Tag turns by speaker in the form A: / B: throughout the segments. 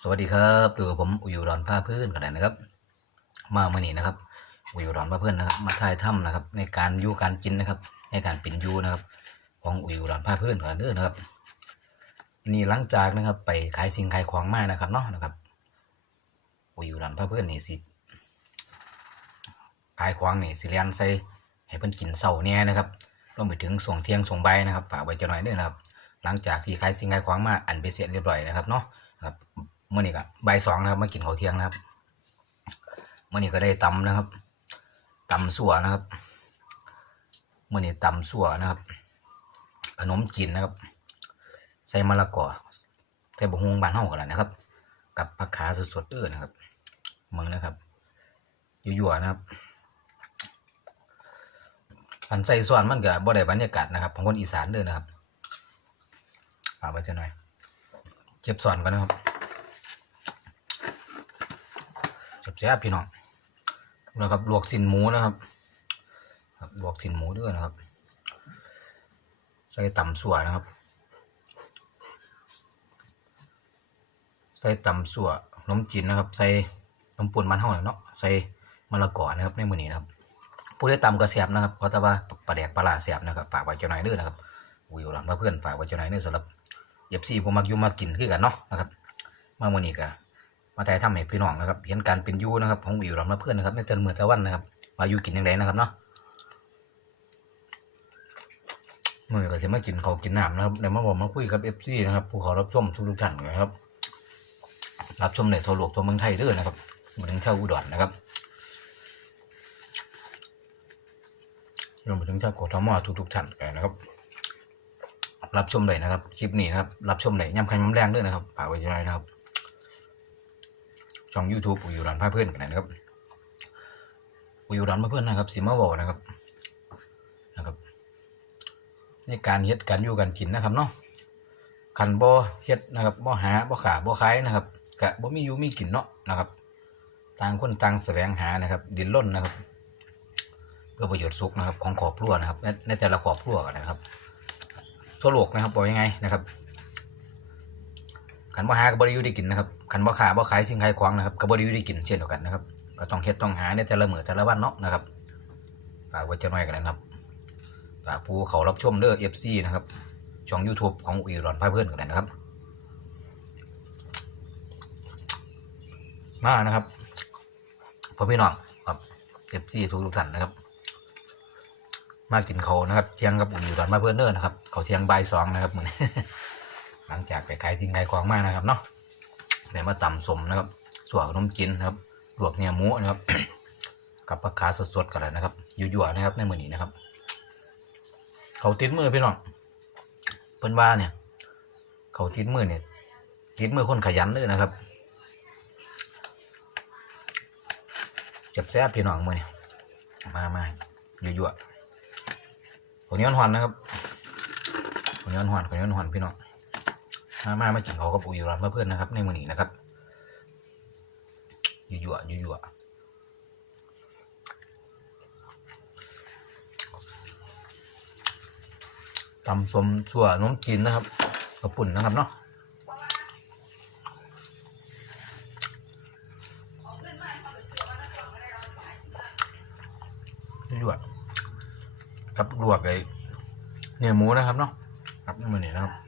A: สวัสดีครับอยู่กับผมอุยอุดรผ้าพื้นกันนะครับ มาเมื่อนี้นะครับอุยอุดรผ้าพื้นนะครับ มาถ่ายถ้ำนะครับ ในการยู่การกินนะครับ ในการเป็นยูนะครับ ของอุยอุดรผ้าพื้นกันเด้อนะครับ นี่หลังจากนะครับ ไปขายสิ่งขายของมานะครับเนาะนะครับอุยอุดรผ้าพื้นนี่สิขายของนี่สิเลียนใส่ให้เพิ่นกินเสาเนี่ยนะครับรวมไปถึงส่งเที่ยงส่งใบนะครับฝากไว้จะหน่อยเด้อนะครับ หลังจากที่ขายสิ่งขายของมาอันไปเสร็จเรียบร้อยนะครับเนาะครับ มื่อนี้ก็บ่ายสองนะครับมากินข้าวเที่ยงนะครับเมื่อนี้ก็ได้ตำนะครับตำสัวนะครับเมื่อนี้ตำสัวนะครับ ขนมจีนนะครับ ใส่มะละกอใส่บะฮวงบานเฮากันแล้วนะครับ กับผักขาสดๆเด้อนะครับมึงนะครับยั่วๆนะครับอันใส่ส่วนมันก็บ่ได้บรรยากาศนะครับ ของคนอีสานเด้อนะครับฝากไว้เจะหน่อยเก็บสอนก่อนนะครับเจ็บ แซ่บพี่น้องนะครับลวกสินหมูนะครับครับลวกสินหมูด้วยนะครับ ใส่ต่ำสัวนะครับ ใส่ต่ำสัวขนมจีนนะครับ ใส่นมปุ่นมันเท่าไหร่เนาะใส่มะละกอนะครับในมือนี้นะครับผู้ได้ตำกระเสียบนะครับเพราะแต่ว่าปลาแดกปลาลาเสียบนะครับฝากไว้เจ้าหน่อยเด้อนะครับวิวหลังเพื่อนฝากไว้เจ้าหน่อยเด้อสำหรับเอฟซีผมมักยู่มากินคือกันเนาะนะครับมาโมอนี้ก็ มาถ่ายทำให้พี่น้องนะครับเห็นการเป็นยูนะครับของวิวรำและเพื่อนนะครับในเตือนมือตะวันนะครับมาอยู่กินยังไงนะครับเนาะมือก็จะมากินเขากินน้ำนะครับเดี๋ยวมาบอกมาคุยกับเอฟซีนะครับผู้เขารับชมทุกทุกท่านนะครับ รับชมในทั่วโลกทั่วเมืองไทยเด้วยนะครับมาถึงชาอุดรนะครับรวมไปถึงชาวโกทมทุกทุกๆท่านกันนะครับ รับชมเลยนะครับ คลิปนี้นะครับ รับชมเลยย้ำคันย้ำแรงด้วยนะครับฝากไว้ด้วยนะครับ ช่อง YouTube อุยรันพาเพื่อนกันนะครับอุยรันพาเพื่อนนะครับสิมาบอกนะครับนะครับในการเฮ็ดการอยู่การกินนะครับเนาะคันบ่เฮ็ดนะครับบ่หาบ่ขาบ่ขายนะครับกะบ่มีอยู่มีกินเนาะนะครับ ต่างคนต่างแสวงหานะครับ ดินร่นนะครับ เพื่อประโยชน์สุขนะครับ ของครอบครัวนะครับในแต่ละครอบครัวกันนะครับ ทั่วโลกนะครับบอกยังไงนะครับ ขันบ่หากับบริยุได้กินนะครับขันบ่ขาบ่ขายสิ่งขายของนะครับกับบริยุได้กินเช่นเดียวกันนะครับก็ต้องเฮ็ดต้องหาในแต่ละมือแต่ละวันเนาะนะครับฝากไว้จะน้อยกันนะครับฝากผู้เขารับชมเด้อ FC นะครับช่อง YouTube ของอุยรอนพาเพื่อนกันนะครับ มานะครับพ่อพี่น้องครับ FC ทุกทุกท่านนะครับ มากินเขานะครับเทียงกับอุ่นอยู่กันมาเพื่อนเด้อนะครับเขาเทียงบ่ายสองนะครับมือน หลังจากไปขายสิ่งขายของมากนะครับเนาะเดี๋ยวมาตำสมนะครับส่วนขนมจีนนะครับลวกเนื้อหมูนะครับ กับปลาคาสดๆกันเลยนะครับยั่วๆนะครับในมือนี้นะครับ เขาติดมือพี่น้องเพิ่นว่าเนี่ย เขาติดมือเนี่ยติดมือคนขยันเลยนะครับเจ็บแซ่บพี่น้องมือเนี่ยมามายั่วๆคนนี้อ่อนๆนนะครับคนนี้อ่อนๆคนนี้อ่อนๆพี่น้อง มามามากินเขากับปุ๋ยร้านเพื่อนนะครับ ในมือนี้นะครับยั่วๆยั่วตำสมชั่วน้มจีนนะครับกระปุ่นนะครับเนาะยั่วกับลวกไอ้เนื้อหมูนะครับเนาะครับนี่มือนี้นะครับ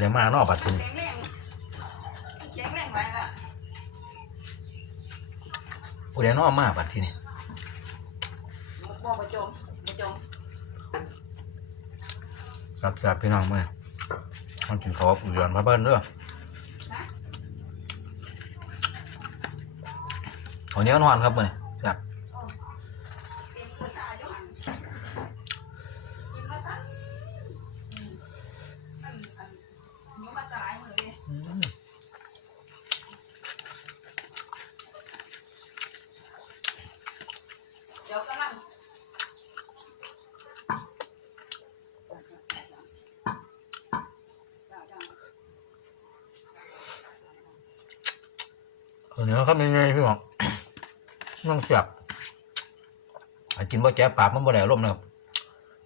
A: คุณยังมาเนอกบัดคุณ
B: แข็งแรงแข็งแรงไว้ค่ะ
A: คุณยังนอกมาบัดที่นี่ครับจับพี่น้องเมื่อมันกินข้าวปุ๋ยย้อนพระเบิ้ลเด้อเอาเนี้ยนอนครับเมื่อนี่จับ
B: เต็มกระตายอยู่หันกินมาตั้งอันอันนิ้วมาตายมือเลย
A: อืม
B: เดี๋ยวกำลัง
A: เอาเนี้ยครับยังไงพี่น้องต้องเสียบกินว่าแจ้ปากมันบ่ได้อารมนะครับ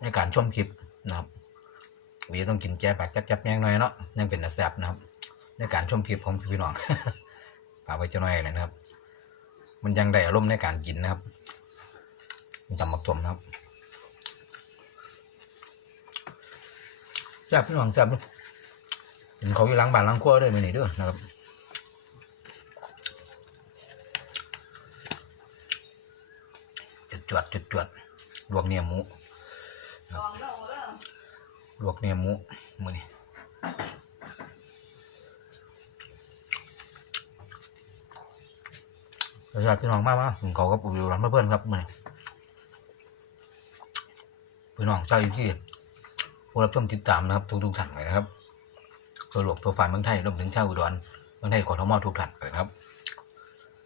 A: ในการชมคลิปนะครับวีต้องกินแจ้ปากจับๆแยงหน่อยเนาะยังเป็นแซบนะครับ ในการชมคลิปของพี่น้องฝากไว้จะหน่อยเลยนะครับ มันยังได้อารมณ์ในการกินนะครับจำมักจมนะครับแซ่บพี่น้องแซ่บเด้อกินเขาอยู่ล้างบ้านล้างครัวด้วยมือนี่ด้วยนะครับ จุดจวดจุดจวดลวกเนียหมู
B: ลองเด้อเด้อ
A: ลวกเนียหมูมือนี่ประชาติพี่น้องมากมาผมเขาก็ปลูกอยู่ร้านเพื่อนครับมือนี้พี่น้องเจ้าอยู่ที่ผู้รับชมติดตามนะครับทุกๆท่านเลยนะครับ ตัวหลวกตัวฝ่ายเมืองไทยรวมถึงชาวอุดรเมืองไทยกทมทุกท่านเลยนะครับ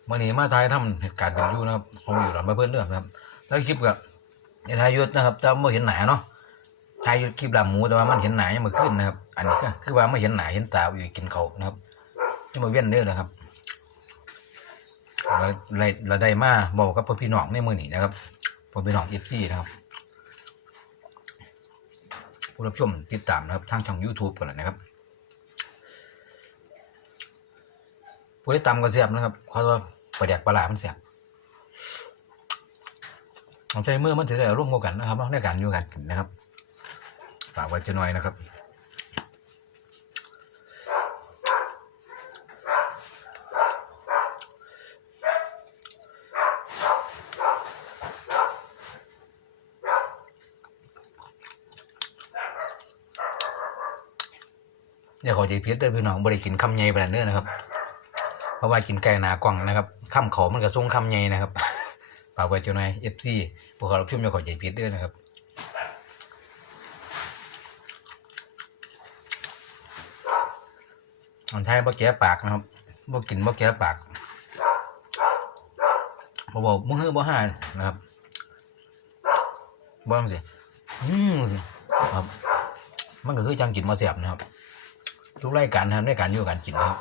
A: มื่อนี้มาทายทำเหตุการณ์เป็นอยู่นะครับของอยู่ร้านเพื่อนเรื่องนะครับ แล้วคลิปกับในทายยุทธนะครับจะไม่เห็นหนาเนาะทายยุทธคลิปลาหมูแต่ว่ามันเห็นหนายังมาขึ้นนะครับ อันนี้ก็คือว่าไม่เห็นหนาเห็นตาอยู่กินเขานะครับจะมาเวียนเด้อนะครับเราเราเราได้มาบอกกับพ่อพี่น้องในมือนี้นะครับพ่อพี่น้องเอฟซีนะครับผู้รับชมติดตามนะครับทางช่อง YouTube กันเลยนะครับผู้ที่ตามก็เสียบนะครับเขาว่าประเดกปลาหลามันเสียบ ใจมือมันถือได้ร่วมกันนะครับในการอยู่กันนะครับฝากไว้จะหน่อยนะครับอย่าขอใจพิษด้วยพี่น้องบริกินคำใหญ่ไปานเด้อนะครับ เพราะว่ากินไก่หนากว่างนะครับคำเขามันก็ส่งคำใหญ่นะครับ ฝากไว้เจ้าหน่อยเอฟซีพวกเราพิมพ์จะขอใจพิษด้วยนะครับอันไทยบ่แก้ปากนะครับบ่กินบ่แก้ปากบ่บอกมึงเฮ้อบ่ห่านะครับบ่จังสิอืมครับ มันก็คือจังกินมาเสียบนะครับ ทุกรายการนะครับในการอยู่การกินนะครับ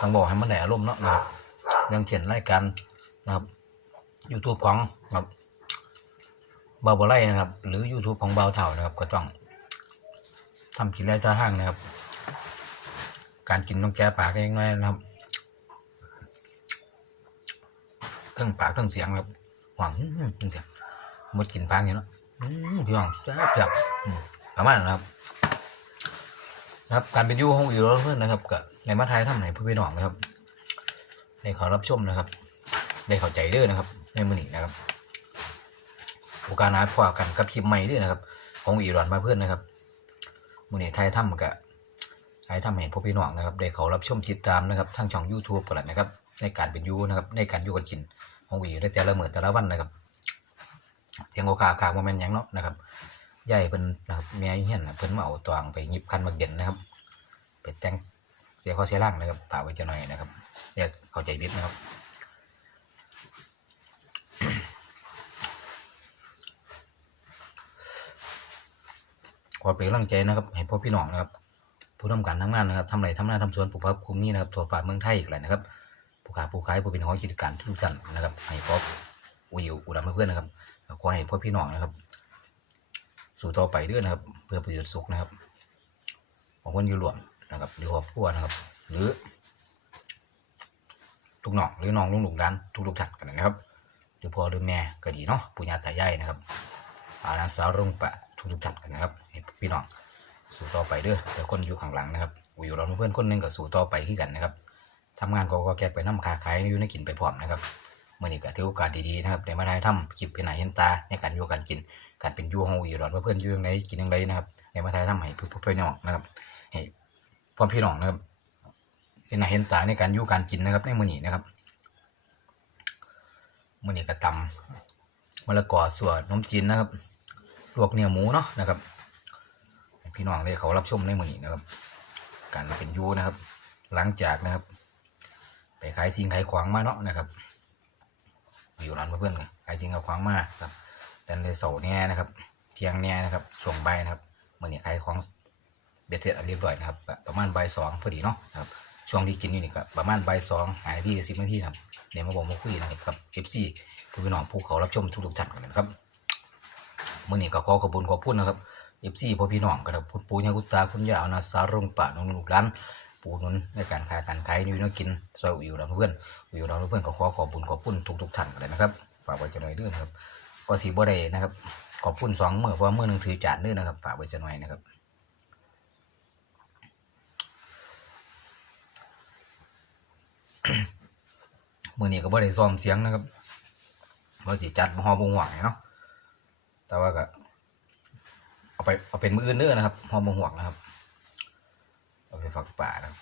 A: ต้องบอกให้มันได้อารมณ์เนาะนะครับยังเช่นรายการนะครับ YouTube ของครับบาบอไลนะครับ หรือ YouTube ของเบาเถ่านะครับ ก็ต้องทำกินแร่ท่าห้างนะครับ การกินต้องแก้ปากเองน้อยนะครับทั้งปากทั้งเสียงครับหวังทั้งเสียงมดกินพังอย่างเนาะอืมพี่น้องจ้าจับประมาณนะครับ นะครับ การเป็นยูของอีโรเพื่อนนะครับกับในมาไทยทำไหนผู้พี่น้องนะครับในขอรับชมนะครับ ได้เข้าใจเด้อนะครับ ในมือนี้นะครับ โอกาสหน้าพอกันกับคลิปใหม่ด้วยนะครับ ของอีรอนมาเพื่อนนะครับมือนี้ไทยทำกับไทยทำให้พวกพี่น้องนะครับได้เขารับชมติดตามนะครับทางช่อง YouTube กันนะครับ ในการเป็นยูนะครับในการอยูกันกินของอีได้แต่ละเมื่อแต่ละวันนะครับเสียงโอกาขากโมเมนต์ยังเนาะนะครับยายเป็นนะครับเมียเฮียนนะเพิ่นมาเอาตวงไปหยิบคันมักเด่นนะครับไปแต่งเสียข้อเสียร่างนะครับฝากไว้จะหน่อยนะครับอย่าเข้าใจผิดนะครับ ขอเป็นกำลังใจนะครับให้พ่อพี่น้องนะครับผู้ทำการทั้งนั้นนะครับทำไรทำนาทำสวนปลูกผักคุมนี่นะครับทั่วฟ้าเมืองไทยอีกแล้วนะครับผู้ค้าผู้ขายผู้เป็นหอกิจการทุกท่านนะครับให้พ่อวิวอุดมเพื่อนนะครับขอให้พ่อพี่น้องนะครับ สู่ต่อไปด้วยนะครับ เพื่อประโยชน์สุขนะครับ ของคนอยู่รวมนะครับ หรือครอบครัวนะครับ หรือลูกน้องหรือน้องลุงหลุงร้านทุกทุกท่านกันนะครับ หรือพ่อหรือแม่ก็ดีเนาะปุญญาตายายนะครับอาณาสาวรุ่งปะ ทุกทุกๆท่านกันนะครับพี่น้องสู่ต่อไปเด้อเดี๋ยวคนอยู่ข้างหลังนะครับอยู่เราเพื่อนคนหนึงก็สู่ต่อไปขึ้นกันนะครับทำงานก็ก็แกกไปน้ำคาขายอยู่ในกินไปพร้อมนะครับเมื่อนี้ก็ถือโอกาสดีๆนะครับได้มาได้ทำคลิปเป็นไหนเห็นตาในการอยู่การกิน การเป็นยู่ของอยู่เราเพื่อนอยู่ยังไงกินยังไงนะครับได้มาได้ทำให้เพื่อนพี่น้องนะครับให้พ่อพี่น้องนะครับเห็นหนเห็นตาในการอยู่การกินนะครับในมื่อนี้นะครับมื่อนี้ก็ตำมะละกอส่วนนมจีนนะครับ ลวกเนื้อหมูเนาะนะครับพี่น้องได้เขารับชมในมือนี้นะครับ การเป็นยูนะครับ หลังจากนะครับ ไปขายสิ่งขายขวางมาเนาะนะครับอยู่ร้านเพื่อนๆขายสิ่งขายขวางมาครับดันเลยเสาเนี่ยนะครับเที่ยงเนี่ยนะครับช่วงบ่ายนะครับมือนี้ขายของเบ็ดเสร็จอันเรียบร้อยนะครับประมาณใบสองพอดีเนาะนะครับช่วงที่กินอยู่นี่ก็ประมาณใบสองหายที่สิบนาทีนะครับเดี๋ยวมาบอกมาคุยนะครับกับ FC ผู้พี่น้องผู้เขารับชมทุกๆท่านกันนะครับ มื่อนี้ก็ขอขอบคุณขอบคุณนะครับ FC พ่อพี่น้องกันครับคุณปู่ย่าคุณตาคุณย่าเอานาสารุ่งป่าน้องลูกหลานปู่นุนในการค้าการขายอยู่นักกินซอยอยู่เราเพื่อนอยู่เราเพื่อนก็ขอขอบคุณขอบคุณทุกๆท่านกันเลยนะครับฝากไว้จะหน่อยด้วยนะครับก็สีบ่ได้นะครับ ขอบคุณสองเมื่อเพราะว่ามือนึงถือจานด้วยนะครับฝากไว้จะหน่อยนะครับมื่อนี้ก็บ่ได้ซ้อมเสียงนะครับว่าสิจัดฮอบงหวงเนาะ แต่ว่าก็เอาไปเอาเป็นมืออื่นเด้อนะครับฮอบงหวงนะครับ เอาไปฝักป่านะครับ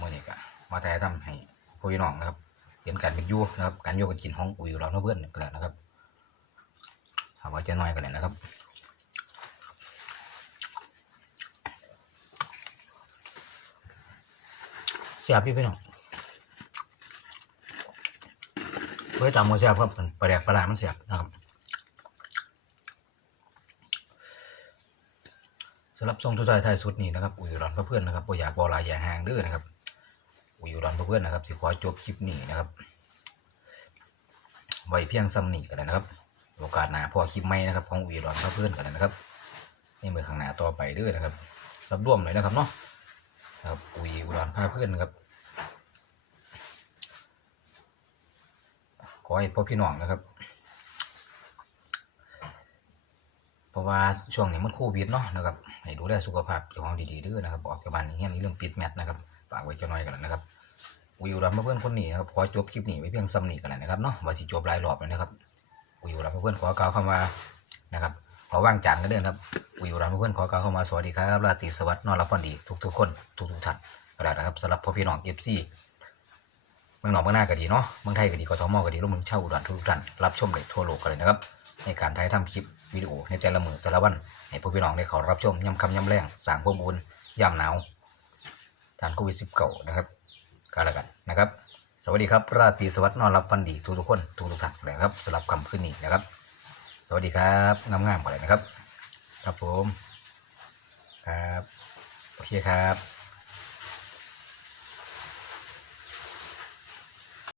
A: มือนี้ก็มาถ่ายทำให้พี่น้องนะครับเห็นการเป็นยู่นะครับการยู่กันกินห้องอุยเราเพื่อนกันแหละนะครับเอาไว้จะน้อยกันเลยนะครับเสียบพี่พี่น้องเพื่อจำมือเสียบครับมันประแดกประหลาดมันเสียบนะครับ สำหรับทรงทุกสายไทยสุดนี้นะครับ อุยร้อนเพื่อนนะครับบ่อยากบอลายอย่าห่างเด้อนะครับ อุยร้อนเพื่อนนะครับสิขอจบคลิปนี้นะครับ ไว้เพียงซ้ำนี้กันนะครับ โอกาสหน้าพอคลิปใหม่นะครับ ของอุยร้อนเพื่อนกันนะครับในมือข้างหน้าต่อไปเด้อนะครับ รับร่วมเลยนะครับเนาะนะครับอุยอุดรพาเพื่อนนะครับขอให้พ่อพี่น้องนะครับ เพ ราะว่าช่วงนี้มันโควิดเนาะนะครับให้ดูแลสุขภาพเจ้าของดีๆด้วยนะครับออกจากบ้านอย่างเงี้ยนี่เรื่องปิดแมทนะครับฝากไว้เจ้าน้อยกันแล้วนะครับวิวรับเพื่อนคนนี้นะครับขอจบคลิปนี้ไว้เพียงซ้ำนี้กันแล้วนะครับเนาะว่าสิจบรายรอบเลยนะครับวิวรับเพื่อนขอกล่าวคำว่านะครับขอว่างจานกันเด้อนครับวิวรับเพื่อนขอกล่าวคำว่าสวัสดีครับราตรีสวัสดิ์นอนรับฝันดีทุกๆคนทุกๆท่านก็ได้นะครับสำหรับพ่อพี่น้องเอฟซีเมืองนอกเมืองหน้าก็ดีเนาะเมืองไทยก็ดีกทมก็ดีรวมถึงชาอุดรทุกท่านรับชมได้ทั่วโลกกันเลยนะครับในการถ่ายทำคลิป วิดีโอในแต่ละมือแต่ละวัน ให้พวกพี่น้องได้เขารับชมย่ำคำย่ำแรงสางความบุญย่ำหนาวทานโควิดสิบเก้านะครับก็แล้วกันนะครับ สวัสดีครับ ราตรีสวัสดิ์นอนรับฟันดีทุกทุกคนทุกทุกท่านเลยนะครับสำหรับคำขึ้นนี้นะครับ สวัสดีครับงามๆกันเลยนะครับ ครับผม ครับ โอเคครับ